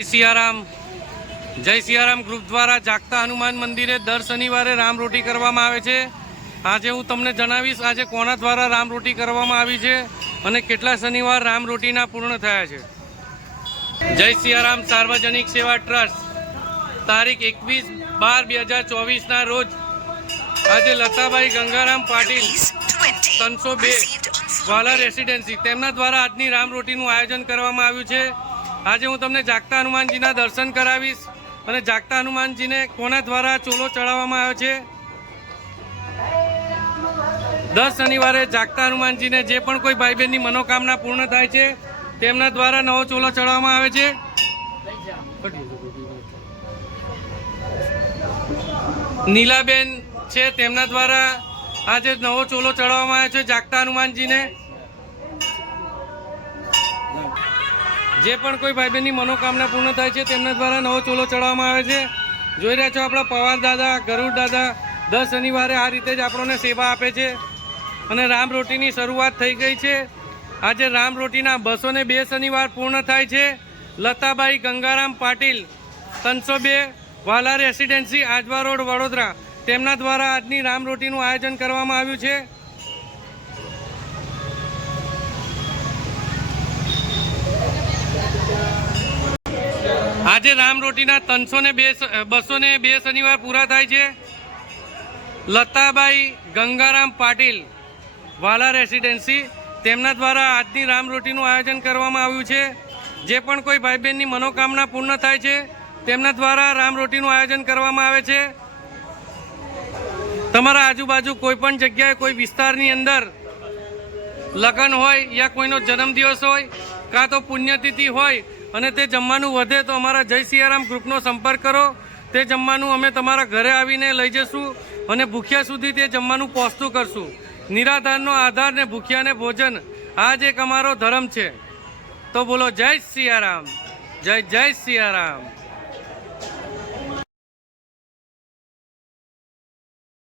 સિયારામ. જય સિયારામ ગ્રુપ દ્વારા જાગતા હનુમાન મંદિરે દર શનિવારે રામરોટી કરવામાં આવે છે. આજે હું તમને જણાવીશ આજે કોના દ્વારા રામરોટી કરવામાં આવી છે અને કેટલા શનિવાર રામરોટીના પૂર્ણ થયા છે. જય સિયારામ સાર્વજનિક સેવા ટ્રસ્ટ. તારીખ એકવીસ બાર બે હજાર ચોવીસના રોજ આજે લતાભાઈ ગંગારામ પાટીલ ત્રણસો બે વાલા રેસિડેન્સી તેમના દ્વારા આજની રામરોટીનું આયોજન કરવામાં આવ્યું છે. આજે હું તમને જાગતા હનુમાનજીના દર્શન કરાવીશ. અને જાગતા હનુમાનજીને કોના દ્વારા ચોલો ચડાવવામાં આવ્યો છે? દર શનિવારે જાગતા હનુમાનજીને જે પણ કોઈ ભાઈ બહેનની મનોકામના પૂર્ણ થાય છે, તેમના દ્વારા નવો ચોલો ચડાવવામાં આવે છે. નીલાબેન છે, તેમના દ્વારા આજે નવો ચોલો ચડાવવામાં આવ્યો છે જાગતા હનુમાનજીને. જે પણ કોઈ ભાઈ બહેનની મનોકામના પૂર્ણ થાય છે, તેમના દ્વારા નવો ચોલો ચડાવવામાં આવે છે. જોઈ રહ્યા છો આપણા પવાર દાદા, ગરુડ દાદા, દર શનિવારે આ રીતે જ આપણને સેવા આપે છે. અને રામ રોટીની શરૂઆત થઈ ગઈ છે. આજે રામ રોટીના બસો બે શનિવાર પૂર્ણ થાય છે. લતાબાઈ ગંગારામ પાટીલ, ત્રણસો બે વાલા રેસિડેન્સી આજવા રોડ વડોદરા. તેમના દ્વારા આજની રામ રોટીનું આયોજન કરવામાં આવ્યું છે. આજે રામ રોટીના ત્રણસો ને બે બસો ને બે શનિવાર પૂરા થાય છે. લતાબાઈ ગંગારામ પાટીલ વાલા રેસિડેન્સી, તેમના દ્વારા આજની રામ રોટીનું આયોજન કરવામાં આવ્યું છે. જે પણ કોઈ ભાઈ બહેનની મનોકામના પૂર્ણ થાય છે, તેમના દ્વારા રામ રોટીનું આયોજન કરવામાં આવે છે. તમારા આજુબાજુ કોઈ પણ જગ્યાએ કોઈ વિસ્તારની અંદર લગ્ન હોય યા કોઈનો જન્મદિવસ હોય, કાં તો પુણ્યતિથિ હોય અને તે જમવાનું વધે તો અમારા જય સિયારામ ગ્રુપનો સંપર્ક કરો. તે જમવાનું અમે તમારા ઘરે આવીને લઈ જઈશું અને ભૂખ્યા સુધી તે જમવાનું પહોંચતું કરશું. નિરાધારનો આધાર ને ભૂખ્યાને ભોજન આ જ એક અમારો ધર્મ છે. તો બોલો જય સિયારામ, જય જય સિયારામ.